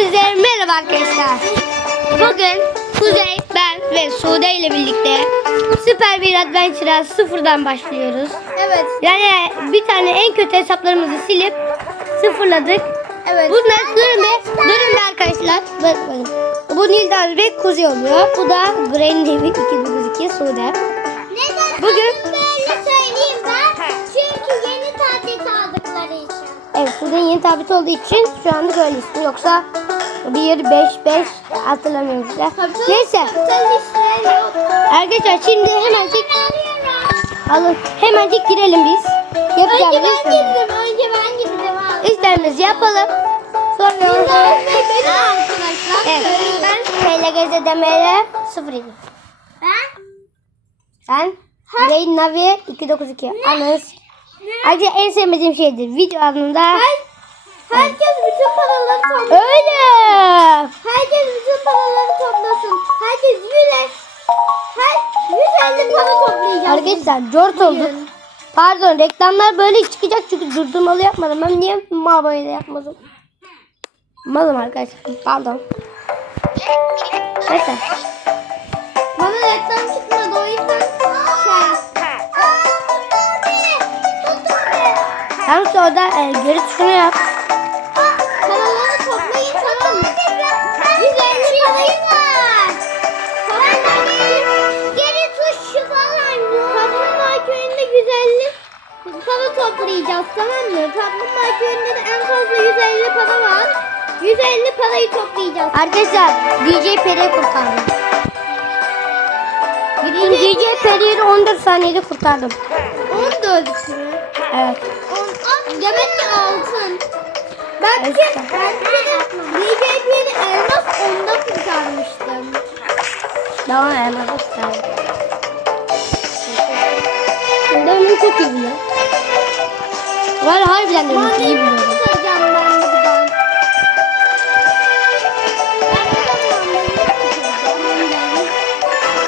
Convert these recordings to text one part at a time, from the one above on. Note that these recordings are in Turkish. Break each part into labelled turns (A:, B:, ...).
A: Hepinize merhaba arkadaşlar. Bugün Kuzey, ben ve Sude ile birlikte süper bir adventure'a sıfırdan başlıyoruz.
B: Evet.
A: Yani bir tane en kötü hesaplarımızı silip sıfırladık.
B: Evet.
A: Bunlar durun be, durun be arkadaşlar. Bak bakın. Bu Nildan ve Kuzey oluyor. Bu da Granny David 292 Sude.
B: Neden
A: Bugün-
B: böyle söyleyeyim ben? Çünkü yeni tatil aldıkları için.
A: Evet Sude'nin yeni tablet olduğu için şu anda böyle ismi. Yoksa 1, 5, 5 hatırlamıyorum size. Neyse.
B: Yok.
A: Arkadaşlar şimdi hemencik alın. Hemencik girelim biz.
B: Önce
A: Yapacağımız
B: ben girdim. Önce ben girdim.
A: İşlerimizi yapalım. Sonra
B: arkadaşlar.
A: Evet. Ben PLGZ demeye 07.
B: Ben?
A: Ben Brain Navi 292. Anız. Ayrıca en sevmediğim şeydir. Video anında.
B: Herkes bütün paraları toplasın.
A: Öyle.
B: Herkes bütün paraları toplasın. Herkes 100 her 150 para toplayacağız.
A: Arkadaşlar jort olduk. Pardon reklamlar böyle çıkacak çünkü durdurmalı yapmadım. Ben niye mabayla yapmadım? Malım arkadaşlar. Pardon. Neyse.
B: Bana reklam çıkmadı o yüzden şey.
A: Tam sonra e, geri tuşunu yap.
B: Toplayacağız tamam mı? Kaplumbağa köyünde de en fazla 150 para var. 150 parayı toplayacağız.
A: Arkadaşlar DJ Peri'yi kurtardım. Gittim DJ Peri'yi 14 saniyede kurtardım.
B: 14 mü?
A: Evet.
B: On, demek ki altın. Belki,
A: Evet.
B: belki de DJP'li elmas onda kurtarmıştım.
A: Tamam elması kurtardım. Demin çok iyi Var harbiden de çok iyi biliyorum.
B: tutacağım ben buradan. Ben buradan mandalina tutacağım.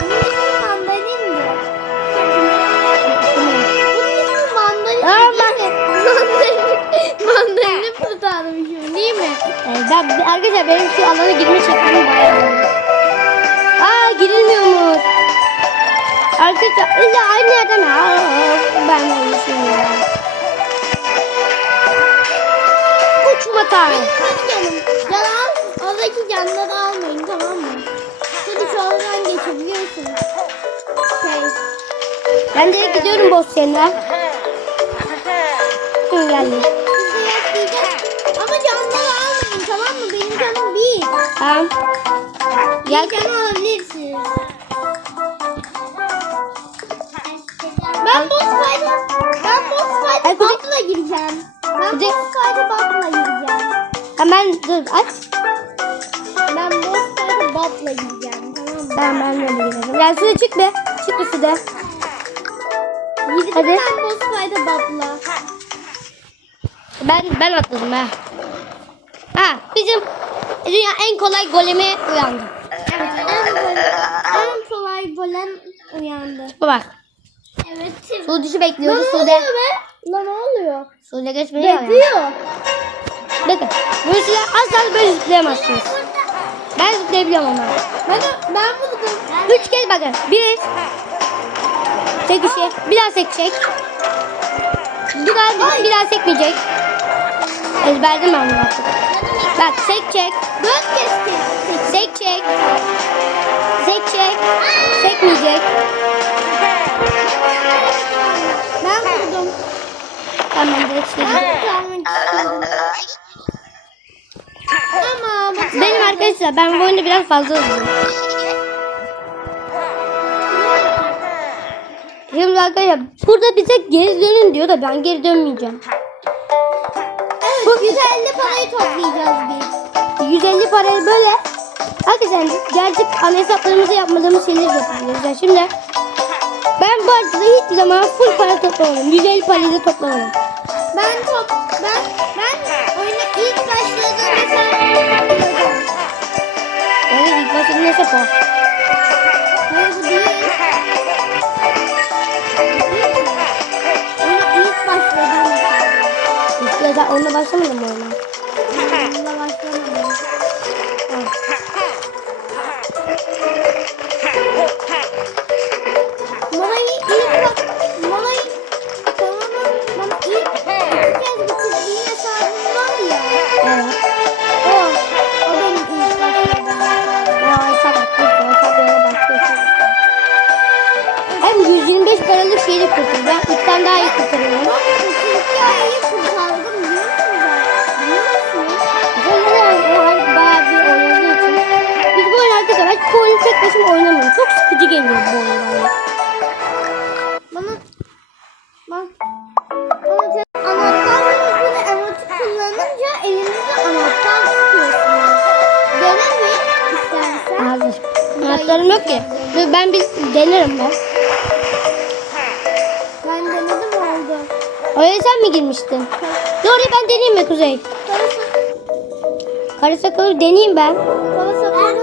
B: Bunun ismi mandalin mi? Bunun ismi mandalina
A: Aa,
B: değil mi? Mandalin. Mandalina kurtarmışım değil mi?
A: Ee, ben, arkadaşlar benim şu alana girme şeklim bayağı iyi. Aa girilmiyormuş. Arkadaşlar illa aynı yerden Aa, ben böyle
B: Hadi canım. Can al. Oradaki canları almayın tamam mı? Şu oradan geçebiliyorsun. Şey.
A: Ben de gidiyorum boss yerine. Hı, geldi.
B: Ama canları almayın tamam mı? Benim canım bir.
A: Tamam. Gel.
B: Bir can alabilirsiniz. Ben boss fight'a ben boss fight'a gireceğim. Ben
A: Kuzey-
B: boss fight'a botla gireceğim.
A: Hemen dur aç.
B: Ben boss fight'a botla gireceğim tamam mı?
A: Tamam ben de girelim. Gel şuraya çık be. Çık bir.
B: Girdim
A: Hadi.
B: ben boss fight'a botla.
A: Ben ben atladım ha. Ha bizim dünya en kolay golemi uyandı.
B: En, böyle, en kolay golem uyandı.
A: Bu bak.
B: Evet.
A: Su dişi bekliyoruz. Sude.
B: oluyor be? Lan ne oluyor?
A: Sude geçmiyor ya.
B: Bekliyor.
A: Bakın. Bu size asla böyle zıplayamazsınız. Ben zıplayabiliyorum ama.
B: Ben, ben buldum.
A: Üç kez bakın. Bir. Sekişe. Bir daha sekecek. Bir daha, bir daha sekmeyecek. Ezberledim ben bunu artık. Bak sekecek.
B: Dört kez.
A: Sekecek. Sekecek. Sekmeyecek.
B: Ben buldum.
A: Tamam ben direkt.
B: Ama bak.
A: Benim arkadaşlar ben bu oyunda biraz fazla hızlıyım. Şimdi arkadaşlar burada bize geri dönün diyor da ben geri dönmeyeceğim.
B: Evet 150 parayı toplayacağız biz.
A: 150 parayı böyle Arkadaşlar gerçek ana hesaplarımızı yapmadığımız şeyleri. Yani şimdi ben bu arada hiçbir zaman full para toplamadım. 150 parayı da toplamadım.
B: Ben top ben ben oyuna ilk başladığımda sen
A: Yani ilk başta ne hesap o?
B: Hayır bu değil. Oyuna ilk başladığımda.
A: İşte ben onunla başlamadım oyuna?
B: kurtarılır şeyi
A: kurtarır. Ben ilkten daha iyi kurtarıyorum. Bu oyunu tek başıma oynamıyorum. Çok sıkıcı geliyor bu oyun
B: bana. Bana... Bana... Bana anahtar ve emoji kullanınca elinizde anahtar tutuyorsunuz. Denemeyin istersen.
A: Hazır. Anahtarım yok ki. Ben bir denerim ben. Oraya sen mi girmiştin? Dur oraya ben deneyeyim mi Kuzey? Kara sakalı deneyeyim ben.
B: para sakalım.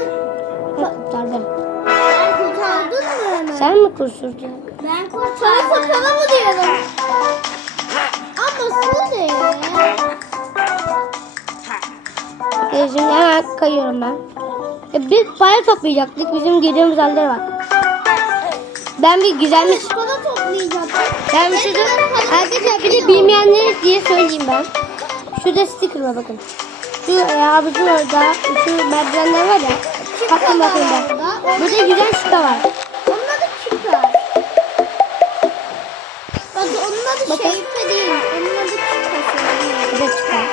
A: Ha, kurtardım.
B: Ben kurtardın mı hemen?
A: Sen mi kursurdun?
B: Ben kurtardım. Para sakalı mı diyorum? Ama su ne?
A: E, şimdi hemen kayıyorum ben. E, biz para toplayacaktık. Bizim girdiğimiz hallere bak. Ben bir güzelmiş.
B: Para toplayacağım.
A: Ben bir şey Arkadaşlar bir de bilmeyenlere diye söyleyeyim ben. Şurada sticker var bakın. Şu e, avucun orada şu merdivenler var ya. Bakın bakın da. Burada güzel şıkta var.
B: Onun adı çıkar. Bak onun adı
A: Bakın.
B: şeype değil. Onun adı çıkası.
A: Burada çıkar.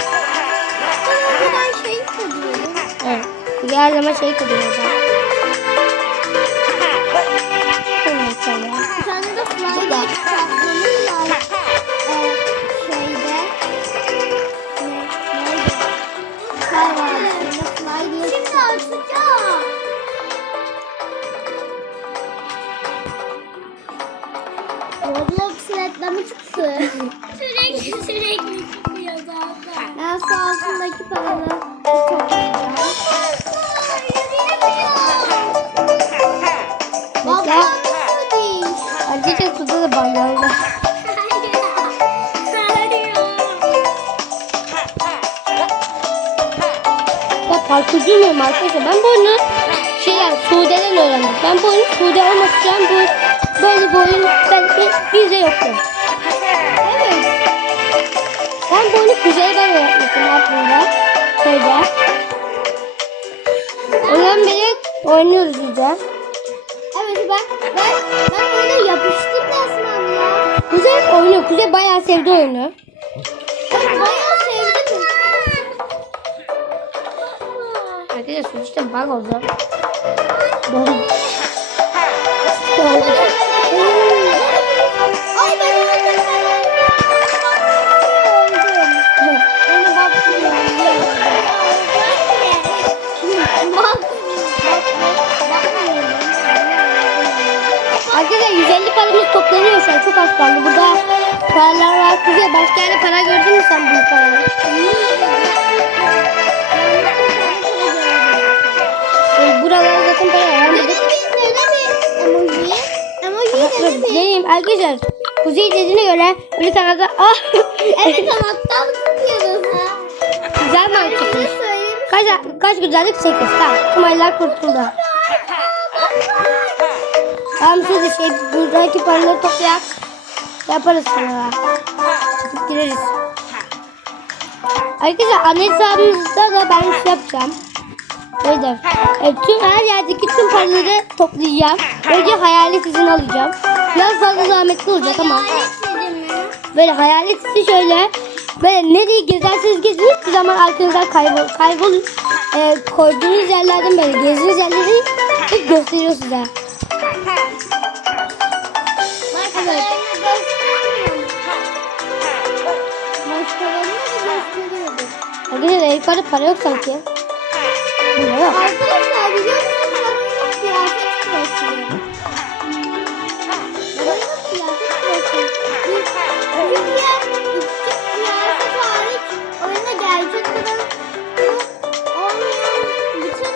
B: Ben o zaman şeype diyorum.
A: Evet. Çünkü her zaman şey kalıyor Ya parkurcu muyum arkadaşlar? Ben bu oyunu şey yani Suudi'den öğrendim. Ben bu oyunu Suudi olmasam bu böyle bir oyun ben bir, bizde yoktu.
B: Evet.
A: Ben bu oyunu Kuzey'den öğrenmiştim aslında. Köyde. Ondan beri oynuyoruz bizde.
B: Evet ben ben ben öyle yapıştım resmen ya.
A: Kuzey oynuyor. Kuzey bayağı sevdi oyunu.
B: Öldüm. Öldüm. Beni baktım. Bak.
A: Arkadaşlar 150 paramız toplanıyor şu an. Çok az kaldı. Burada paralar var. Kuzey başka yerde para gördün mü sen büyük paraları? Arkadaşlar? Kuzey dediğine göre bir kanalda ah
B: Evet anahtar tutuyoruz.
A: güzel mantıklı.
B: size söyleyeyim.
A: Kaç, kaç güzellik 8 tamam. Kumaylar kurtuldu. Tamam şimdi şey buradaki paraları toplayak. Yaparız sonra. Çıkıp gireriz. Arkadaşlar ana hesabımızda da ben şey yapacağım. Öyle. Evet, tüm her yerdeki tüm paraları toplayacağım. Önce hayalet izini alacağım. Biraz fazla zahmetli olacak ama. Böyle hayalet izi şöyle. Böyle nereye gezerseniz gezin hiçbir zaman arkanızdan kaybol. Kaybol e, koyduğunuz yerlerden böyle gezdiğiniz yerleri hep gösteriyor size. Arkadaşlar yukarıda para yok sanki.
B: Arkadaşlar biliyor musunuz ben oyunda kıyafet basıyorum. Ben oyunda kıyafet basıyorum. Çünkü kıyafet hariç oyunda gerçek olan olmayan bütün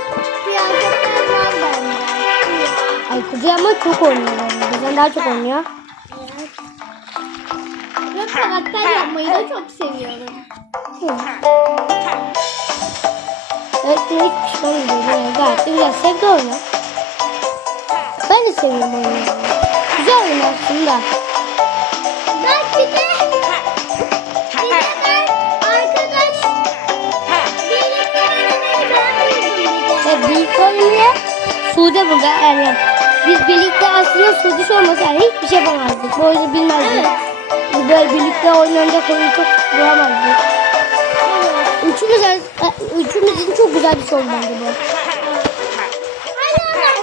B: kıyafetler var bende.
A: Ay Kuzey ama çok oynuyor. Bizden daha çok oynuyor.
B: Ve karakter yapmayı da çok seviyorum.
A: Evet direkt gidiyor. Yani gayet de güzel. Sevdi oyunu. Ben de seviyorum oyunu. Güzel oyun aslında.
B: Belki de bir de ben arkadaş birlikte oynamayı ben buldum bir.
A: Ve birlikte oynamaya Sude burada yani. Biz birlikte aslında Sude olmasa yani hiçbir şey yapamazdık. Bu oyunu bilmezdik.
B: Evet.
A: Böyle birlikte oynanacak oyunu çok bulamazdık. Üçümüz, arası- üçümüz için çok güzel bir şey bence bu.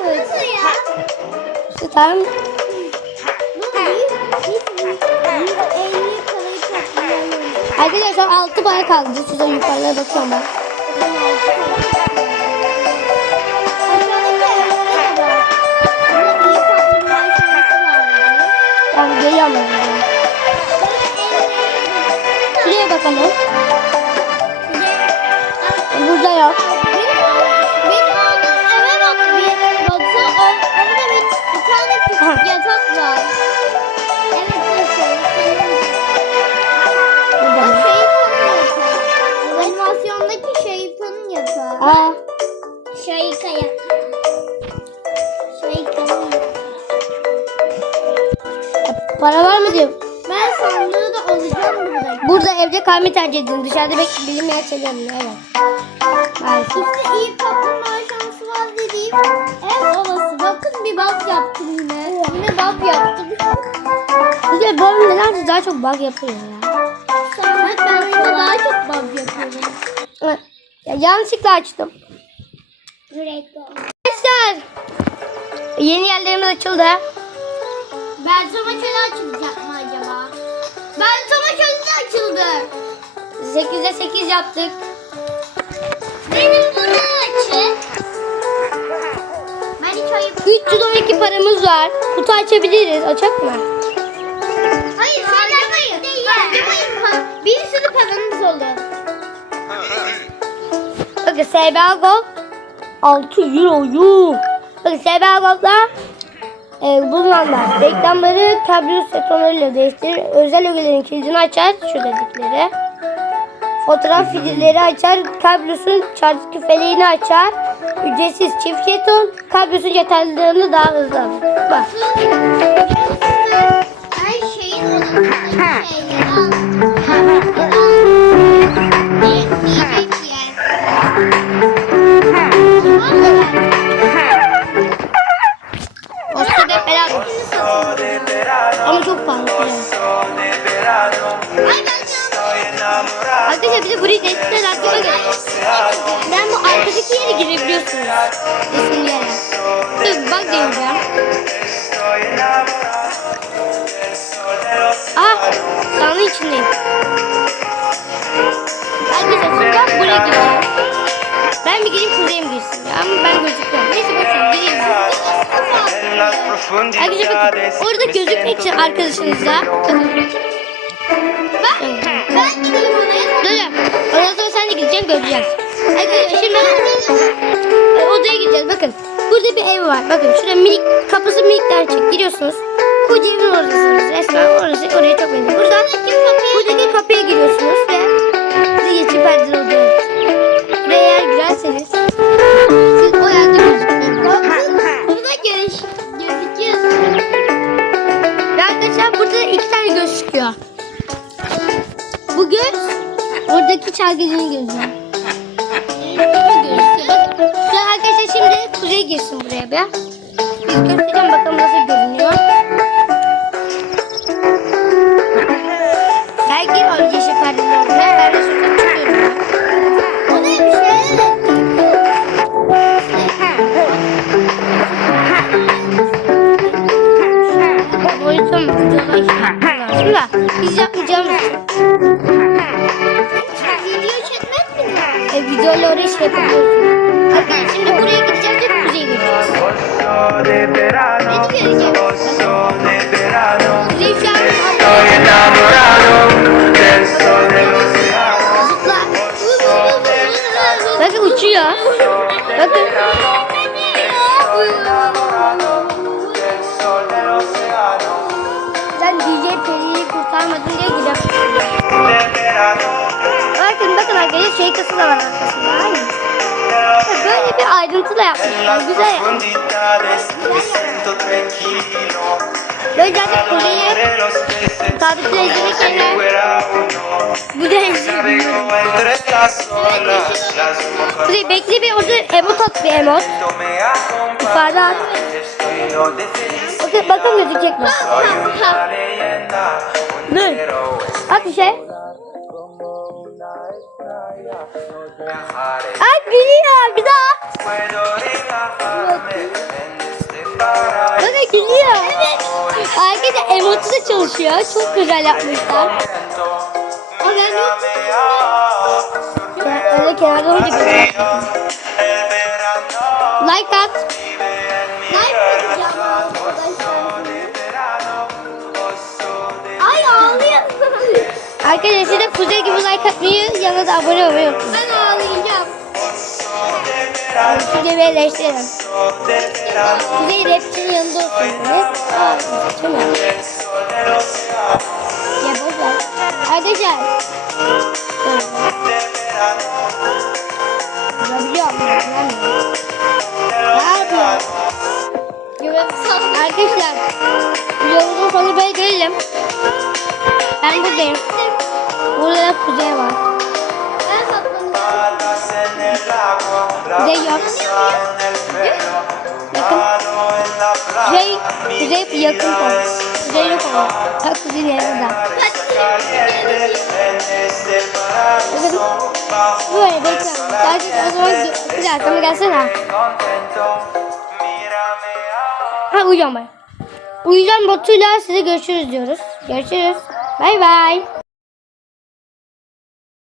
B: Evet. ya.
A: Tamam. Arkadaşlar 6 para kaldı. Size yukarılara bakıyorum ben. Tamam geliyorum. Şuraya bakalım. Burada yok.
B: Benim aldığım eve bak bir. O, orada bir, bir tane küçük yatak var. Evet dur şöyle.
A: Burada mı?
B: şeytanın yatağı. Animasyondaki şeytanın yatağı.
A: Aa,
B: Şeyka yatağı. Şeyka'nın yatağı.
A: para var mı diyor.
B: Ben sandığı da alacağım burada.
A: Burada evde kalmayı tercih edin. Dışarıda bek bilinmeyen şeyler mi? Evet. Maalesef.
B: İşte iyi kaplumbağa şansı var dediğim ev orası. Bakın bir bak yaptım yine. Yine bak yaptım.
A: Bir de babam nedense daha çok bug yapıyor ya.
B: Bak ben burada daha çok bak yapıyorum.
A: Evet. Ya, yanlışlıkla açtım. Arkadaşlar. Yeni yerlerimiz açıldı.
B: Ben sana şöyle açılacak mı acaba? Ben sana şöyle açıldı.
A: 8'e 8 yaptık.
B: Benim bunu açık. Ben hiç ayıp.
A: 312 paramız var. Kutu açabiliriz. Açak mı?
B: Hayır harcamayın. Harcamayın. Bir sürü paranız olur.
A: Bakın SBA Gold 6 euro yuh. Bakın SBA Gold'da e, bulunanlar reklamları kablo setonlarıyla değiştirir. Özel ögelerin kilidini açar. Şu dedikleri. Fotoğraf filmleri açar. Kablosun çarpı feleğini açar. Ücretsiz çift jeton. Kablosun yeterliliğini daha hızlı alır. Bak.
B: Her şeyin odasındaki şeyleri Ben
A: bir gireyim kuzeyim girsin. Ya. Ama ben gözükmüyorum. Neyse boşver gireyim. Arkadaşlar bakın orada gözükmek için arkadaşınızla.
B: Bak ben gideyim oraya.
A: Dur dur. Ondan sonra sen de gideceksin göreceğiz. Arkadaşlar şimdi e, odaya gideceğiz. Bakın burada bir ev var. Bakın şurada minik kapısı minikten açık. Giriyorsunuz. Koca evin oradasınız. Resmen orası oraya çok benziyor. Buradan buradaki kapıya giriyorsunuz ve sizi geçip perdeli odaya. Girerseniz siz o yerde gözüküyorsunuz.
B: Burada görüş, gözüküyorsun.
A: Ve arkadaşlar burada iki tane göz çıkıyor. Bu göz oradaki çalgıcının gözü. Da var arkasında. Aynı. Böyle bir ayrıntı da yapmışlar. Güzel.
C: profundidades me siento tranquilo.
A: Böyle zaten kuzeyi
C: De los peces,
A: sabit izlemek
C: si
A: yerine
C: fuera uno.
A: bu da
C: mojas
A: Kuzey bekle bir orada emot at bir emot. İfade at. Bakın, gözükecek mi?
C: Héroe.
A: At bir şey. Ay gülüyor bir daha.
C: puedo relajarme en este paraíso.
A: Bakın gülüyor. emotu da çalışıyor. Çok güzel yapmışlar.
B: O.
A: Ya, Öyle kenarda olunca güzel. Like at.
B: Arkadaşlar
A: siz de Kuzey gibi like atmayı, yanına da abone olmayı unutmayın.
B: ben ağlayacağım.
A: Kuzey'i eleştirelim. Kuzey rapçinin yanında olsun. Evet. Aa, saçma. Ya ver. Arkadaşlar. Yapabiliyor muyum? Ne yapıyor? Arkadaşlar. Videomuzun sonuna böyle gelelim. Ben buradayım. Burada da Kuzey var. Kuzey yok. Yakın. Kuzey, Kuzey yakın konu. Kuzey yok ama. Ha, Kuzey? Bakın. Böyle bekle. Sadece o zaman bir dakika gelsene. Ha uyuyacağım ben. Uyuyacağım botuyla size görüşürüz diyoruz. Görüşürüz. Bye bye.